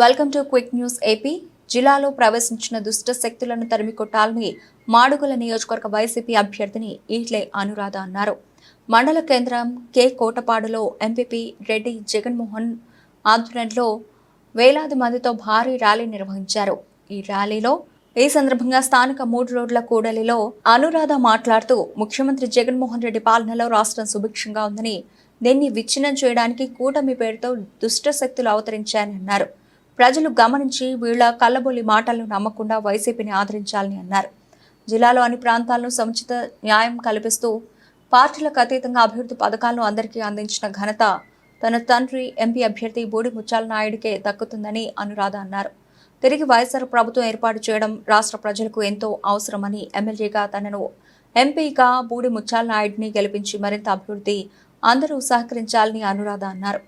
Welcome to quick news AP. జిల్లాలో ప్రవేశించిన దుష్ట శక్తులను తరిమి కొట్టాలని మాడుగుల నియోజకవర్గ వైసీపీ అభ్యర్థిని ఈట్లే అనురాధ అన్నారు. మండల కేంద్రం కె కోటపాడులో ఎంపీపీ రెడ్డి జగన్మోహన్ ఆధ్వర్యంలో వేలాది మందితో భారీ ర్యాలీ నిర్వహించారు. ఈ ర్యాలీలో ఈ సందర్భంగా స్థానిక మూడు రోడ్ల కూడలిలో అనురాధ మాట్లాడుతూ ముఖ్యమంత్రి జగన్మోహన్ రెడ్డి పాలనలో రాష్ట్రం సుభిక్షంగా ఉందని దీన్ని విచ్ఛిన్నం చేయడానికి కూటమి పేరుతో దుష్ట శక్తులు అవతరించాయని అన్నారు. ప్రజలు గమనించి వీళ్ళ కల్లబొల్లి మాటలను నమ్మకుండా వైసీపీని ఆదరించాలని అన్నారు. జిల్లాలో అన్ని ప్రాంతాలను సముచిత న్యాయం కల్పిస్తూ పార్టీలకు అతీతంగా అభివృద్ధి పథకాలను అందరికీ అందించిన ఘనత తన తండ్రి ఎంపీ అభ్యర్థి బూడి ముచ్చాల నాయుడికే దక్కుతుందని అనురాధ అన్నారు. తిరిగి వైఎస్ఆర్ ప్రభుత్వం ఏర్పాటు చేయడం రాష్ట్ర ప్రజలకు ఎంతో అవసరమని ఎమ్మెల్యేగా తనను ఎంపీగా బూడి ముచ్చాల నాయుడిని గెలిపించి మరింత అభివృద్ధి అందరూ సహకరించాలని అనురాధ అన్నారు.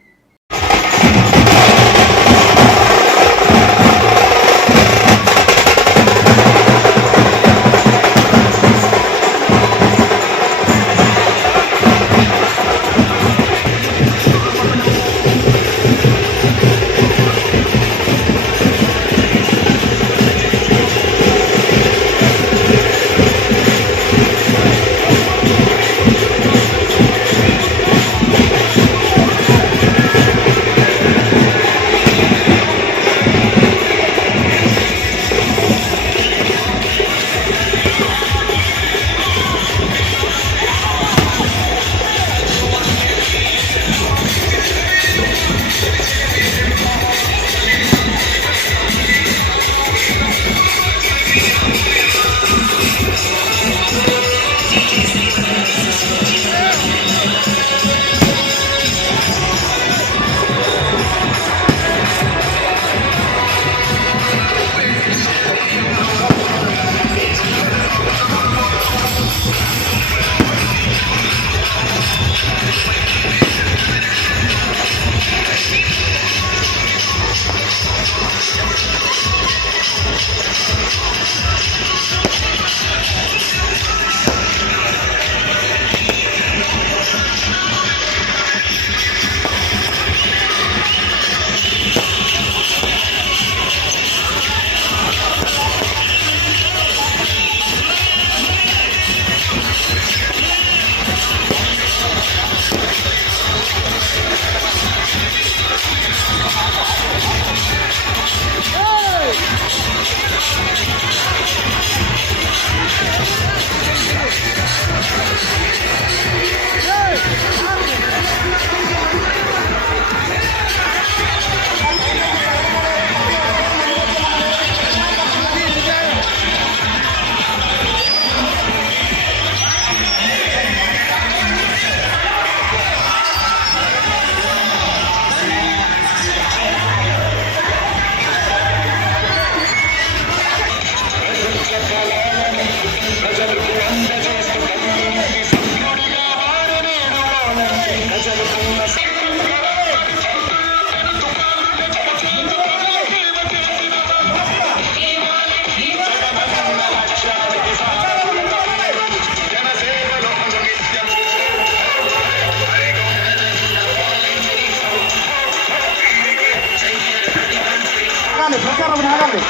ప్రచారం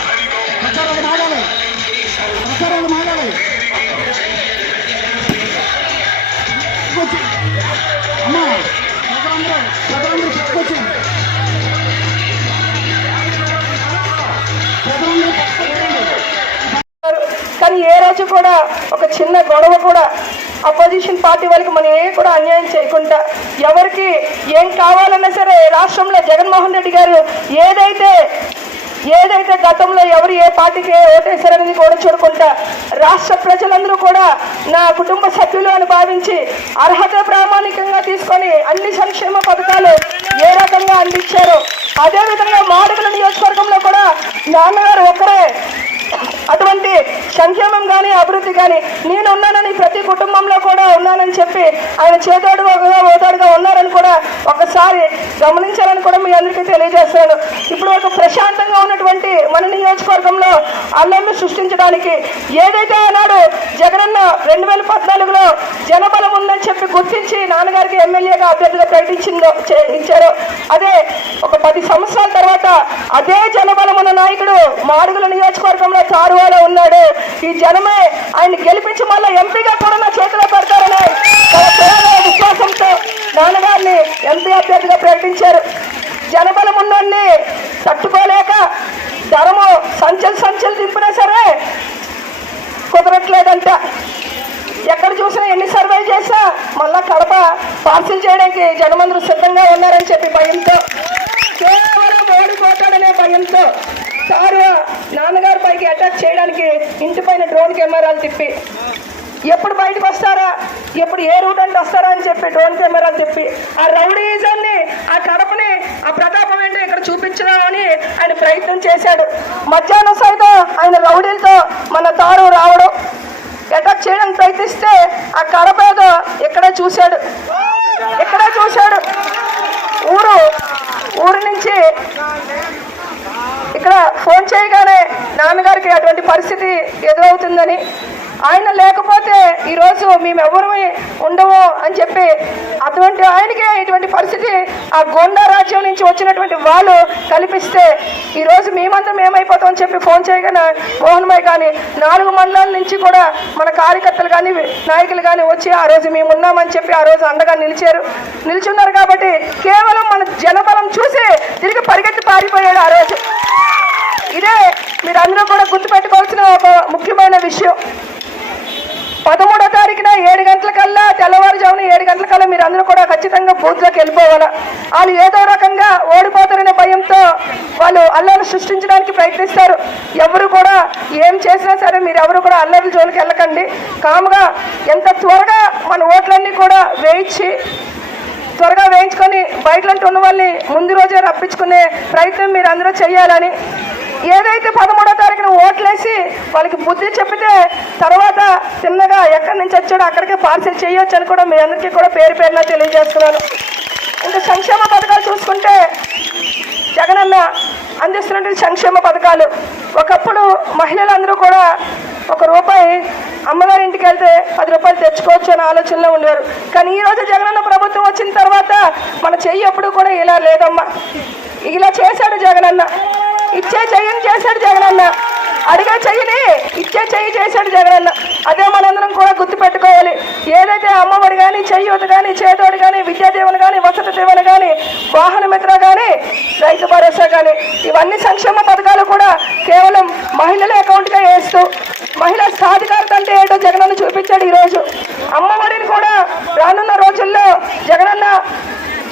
ప్రచారాలు ప్రచారం ప్రచారాలు ప్రచారం అమ్మా ప్రజలందరూ ప్రజలందరూ తీసుకొచ్చి. ప్రజలందరూ కానీ ఏ రోజు కూడా ఒక చిన్న గొడవ కూడా అపోజిషన్ పార్టీ వాళ్ళకి మనం ఏ కూడా అన్యాయం చేయకుండా ఎవరికి ఏం కావాలన్నా సరే రాష్ట్రంలో జగన్మోహన్ రెడ్డి గారు ఏదైతే ఏదైతే గతంలో ఎవరు ఏ పార్టీకి ఓటేశారనేది కూడా చూడకుండా రాష్ట్ర ప్రజలందరూ కూడా నా కుటుంబ సభ్యులు అని భావించి అర్హత ప్రామాణికంగా తీసుకొని అన్ని సంక్షేమ పథకాలు ఏ రకంగా అందించారో అదేవిధంగా మాడుగుల నియోజకవర్గంలో కూడా నాన్నగారు ఒక్కరే కానీ కానీ నేను ఉన్నానని ప్రతి కుటుంబంలో కూడా ఉన్నానని చెప్పి ఆయన చేదోడుగా ఓతాడుగా ఉన్నారని కూడా ఒకసారి గమనించాలని కూడా మీ అందరికీ తెలియజేస్తాను ఇప్పుడు ఒక ప్రశాంతంగా ఉన్నటువంటి మన నియోజకవర్గంలో అల్లర్లు సృష్టించడానికి ఏదైతే ఆనాడు జగనన్న రెండు వేల పద్నాలుగులో జనబలం ఉందని చెప్పి గుర్తించి నాన్నగారికి ఎమ్మెల్యేగా అభ్యర్థిగా ప్రకటించిందో చే- ఇచ్చారో అదే ఒక పది సంవత్సరాల తర్వాత అదే మాడుగుల నియోజకవర్గంలో చారువాలో ఉన్నాడు. ఈ జనమే ఆయన గెలిపించి మళ్ళీ ఎంపీగా కూడా నా చేతిలో పెడతారని విశ్వాసంతో నాన్నగారిని ఎంపీ అభ్యర్థిగా ప్రకటించారు. జనబలం ఉన్నోన్ని తట్టుకోలేక ధరము సంచలు సంచలు దింపినా సరే కుదరట్లేదంట. ఎక్కడ చూసినా ఎన్ని సర్వే చేసా మళ్ళా కడప పార్సిల్ చేయడానికి జనమందరూ సిద్ధంగా ఉన్నారని చెప్పి భయంతో కేవలం ఓడిపోతాడనే భయంతో సారు నాన్నగారి పైకి అటాక్ చేయడానికి ఇంటి పైన డ్రోన్ కెమెరాలు తిప్పి ఎప్పుడు బయటకు వస్తారా? ఎప్పుడు ఏ రూట్ అంటే వస్తారా? అని చెప్పి డ్రోన్ కెమెరాలు తిప్పి ఆ రౌడీజాన్ని ఆ కడపని ఆ ప్రతాపం ఏంటో ఇక్కడ చూపించడానికి ఆయన ప్రయత్నం చేశాడు. మధ్యాహ్నం సైతం ఆయన రౌడీలతో మన తారు రావడం. అటాక్ చేయడానికి ప్రయత్నిస్తే ఆ కడప ఏదో ఇక్కడే చూశాడు ఇక్కడే చూశాడు ఊరు ఊరు నుంచి ఇక్కడ ఫోన్ చేయగానే నాన్నగారికి అటువంటి పరిస్థితి ఎదురవుతుందని. ఆయన లేకపోతే ఈరోజు మేమెవరు ఉండము అని చెప్పి అటువంటి ఆయనకే ఇటువంటి పరిస్థితి ఆ గోండా రాజ్యం నుంచి వచ్చినటువంటి వాళ్ళు కల్పిస్తే ఈరోజు మేమంతా మేమైపోతామని చెప్పి ఫోన్ చేయగానే మోహన్మయ్య కానీ నాలుగు మండలాల నుంచి కూడా మన కార్యకర్తలు కానీ నాయకులు కానీ వచ్చి ఆ రోజు మేము ఉన్నామని చెప్పి ఆ రోజు అండగా నిలిచారు. నిలిచున్నారు కాబట్టి కేవలం మన జనబలం చూసి తిరిగి పరిగెత్తి పారిపోయాడు ఆ రోజు. ఇదే మీరందరూ కూడా గుర్తుపెట్టుకోవాల్సిన ఒక ముఖ్యమైన విషయం. పదమూడో తారీఖున ఏడు గంటలకల్లా తెల్లవారుజామున ఏడు గంటలకల్లా మీరు అందరూ కూడా ఖచ్చితంగా బూత్లోకి వెళ్ళిపోవాలా. వాళ్ళు ఏదో రకంగా ఓడిపోతారనే భయంతో వాళ్ళు అల్లర్లు సృష్టించడానికి ప్రయత్నిస్తారు. ఎవరు కూడా ఏం చేసినా సరే మీరు ఎవరు కూడా అల్లర్ల జోలికి వెళ్ళకండి. కాముగా ఎంత త్వరగా మన ఓట్లన్నీ కూడా వేయించి త్వరగా వేయించుకొని బయటలంటూ ఉన్న వాళ్ళని ముందు రోజే రప్పించుకునే ప్రయత్నం మీరు అందరూ చేయాలని ఏదైతే పదమూడో తారీఖున ఓట్లేసి వాళ్ళకి బుద్ధి చెప్పితే తర్వాత చిన్నగా ఎక్కడి నుంచి వచ్చాడో అక్కడికే పార్సిల్ చేయొచ్చు అని కూడా మీ అందరికీ కూడా పేరు పేరున తెలియజేస్తున్నాను. ఇంకా సంక్షేమ పథకాలు చూసుకుంటే జగనన్న అందిస్తున్నటువంటి సంక్షేమ పథకాలు. ఒకప్పుడు మహిళలందరూ కూడా ఒక రూపాయి అమ్మగారి ఇంటికి వెళ్తే పది రూపాయలు తెచ్చుకోవచ్చు అనే ఆలోచనలో ఉండేవారు. కానీ ఈరోజు జగనన్న ప్రభుత్వం వచ్చిన తర్వాత మన చెయ్యి ఎప్పుడు కూడా ఇలా లేదమ్మా. ఇలా చేశాడు జగనన్న. ఇచ్చే చెయ్యని చేశాడు జగనన్న. అడిగే చెయ్యని ఇచ్చే చెయ్యి చేశాడు జగనన్న. అదే మనందరం కూడా గుర్తుపెట్టుకోవాలి. ఏదైతే అమ్మఒడి కానీ చెయ్యూత కానీ చేదోడు కానీ విద్యాదీవన కానీ వసతి దీవెన కానీ వాహన మిత్ర కానీ రైతు భరోసా కానీ ఇవన్నీ సంక్షేమ పథకాలు కూడా కేవలం మహిళల అకౌంట్గా వేస్తూ మహిళా సాధికారత అంటే ఏంటో జగనన్న చూపించాడు ఈరోజు. అమ్మఒడిని కూడా రానున్న రోజుల్లో జగనన్న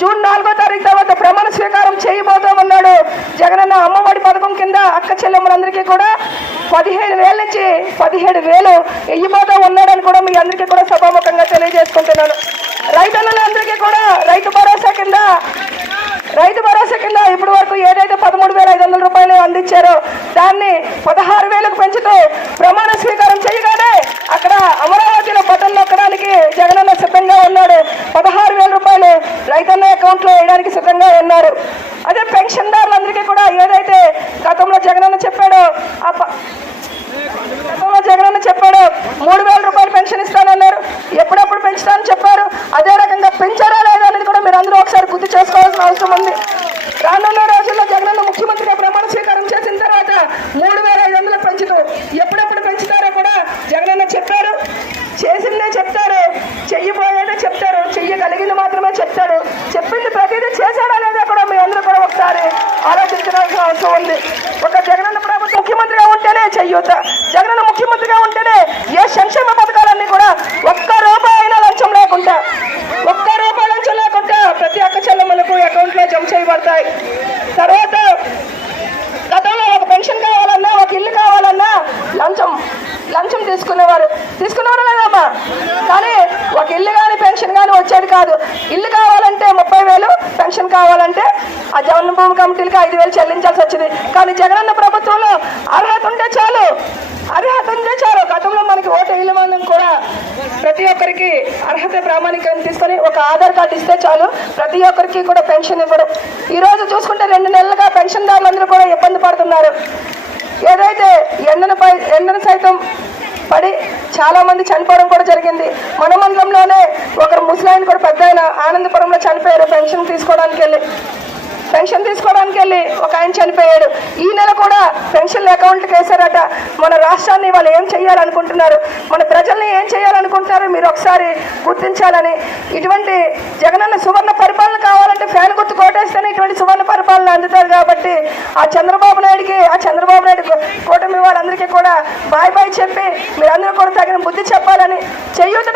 జూన్ నాలుగో తారీఖు తర్వాత ప్రమాణ స్వీకారం చేయబోతామన్నాడు. జగనన్న అమ్మఒడి పథకం కింద అక్క చెల్లెమ్మలందరికీ కూడా పదిహేడు వేల నుంచి పదిహేడు వేలు వెయ్యిపోతా ఉన్నాడని కూడా మీ అందరికీ కూడా సభాముఖంగా తెలియజేసుకుంటున్నాను. రైతన్నలందరికీ కూడా రైతు భరోసా కింద రైతు భరోసా కింద ఇప్పటి వరకు ఏదైతే పదమూడు వేల ఐదు వందల రూపాయలు అందించారో దాన్ని పదహారు వేలకు పెంచుతూ ప్రమాణ స్వీకారం చేయగానే అక్కడ అమరావతిలో బటన్ నొక్కడానికి జగనన్న సిద్ధంగా ఉన్నాడు పదహారు వేల రూపాయలు అమౌంట్లో వేయడానికి సిద్ధంగా ఉన్నారు. అదే పెన్షన్దారులందరికీ కూడా ఏదైతే గతంలో జగనన్న చెప్పాడో ఆ గతంలో జగనన్న చెప్పాడో మూడు వేల రూపాయలు పెన్షన్ ఇస్తానన్నారు. ఎప్పుడెప్పుడు పెంచుతానని చెప్పారు? అదే రకంగా పెంచారా లేదా అనేది కూడా మీరు అందరూ ఒకసారి గుర్తు చేసుకోవాల్సిన అవసరం ఉంది. రానున్న రోజుల్లో జగనన్న ముఖ్యమంత్రిగా ప్రమాణ స్వీకారం చేసిన తర్వాత మూడు వేల ఐదు వందలు పెంచుతూ ఎప్పుడెప్పుడు పెంచుతారో కూడా జగనన్న చెప్పారు చేసిందే చెప్తారు చెయ్యిపోయేదే చెప్తారు చెయ్యగలిగింది మాత్రమే చెప్తాడు చెప్పింది ప్రతిదీ చేశాడా లేదా కూడా మీ అందరూ కూడా ఒకసారి ఆలోచించాల్సిన అవసరం ఉంది ఒక జగనన్న ప్రభుత్వం ముఖ్యమంత్రిగా ఉంటేనే చెయ్యొద్ద జగనన్న ముఖ్యమంత్రిగా ఉంటేనే ఏ సంక్షేమ పథకాలన్నీ కూడా ఒక్క రూపాయి అయినా లంచం లేకుండా ఒక్క రూపాయి లంచం లేకుండా ప్రతి ఒక్క చెల్లెమ్మలకు అకౌంట్లో జమ చేయబడతాయి తర్వాత గతంలో ఒక పెన్షన్ కావాలన్నా ఒక ఇల్లు కావాలన్నా లంచం లంచం తీసుకునేవారు తీసుకునేవారు లేదమ్మా కానీ ఒక ఇల్లు కానీ పెన్షన్ కానీ వచ్చేది కాదు ఇల్లు కావాలంటే ముప్పై వేలు పెన్షన్ ఆ ఆ భూమి కమిటీలకి ఐదు వేలు చెల్లించాల్సి వచ్చింది. కానీ జగనన్న ప్రభుత్వంలో అర్హత ఉంటే చాలు. అర్హత ఉంటే చాలు. గతంలో మనకి ఓటు ఇల్లు కూడా ప్రతి ఒక్కరికి అర్హత ప్రామాణికం తీసుకొని ఒక ఆధార్ కార్డు ఇస్తే చాలు. ప్రతి ఒక్కరికి కూడా పెన్షన్ ఇవ్వడం ఈరోజు చూసుకుంటే రెండు నెలలుగా పెన్షన్దారులందరూ కూడా ఇబ్బంది పడుతున్నారు. ఏదైతే ఎండను పై ఎండను సైతం పడి చాలా మంది చనిపోవడం కూడా జరిగింది. మన మండలంలోనే ఒకరు ముసలాయన కూడా పెద్ద ఆయన ఆనందపురంలో చనిపోయారు. పెన్షన్ తీసుకోవడానికి వెళ్ళి పెన్షన్ తీసుకోవడానికి వెళ్ళి ఒక ఆయన చనిపోయాడు. ఈ నెల కూడా పెన్షన్లు అకౌంట్కి వేశారట మన రాష్ట్రాన్ని వాళ్ళు ఏం చేయాలనుకుంటున్నారు? మన ప్రజల్ని ఏం చేయాలనుకుంటున్నారు? మీరు ఒకసారి గుర్తించాలని. ఇటువంటి జగనన్న సువర్ణ పరిపాలన కావాలంటే ఫ్యాన్ గుర్తు కోటేస్తేనే ఇటువంటి సువర్ణ పరిపాలన అందుతారు కాబట్టి ఆ చంద్రబాబు నాయుడికి ఆ చంద్రబాబు నాయుడు కూటమి వాళ్ళందరికీ కూడా బాయ్ బాయ్ చెప్పి మీరందరూ కూడా తగిన బుద్ధి చెప్పాలని. చేయూత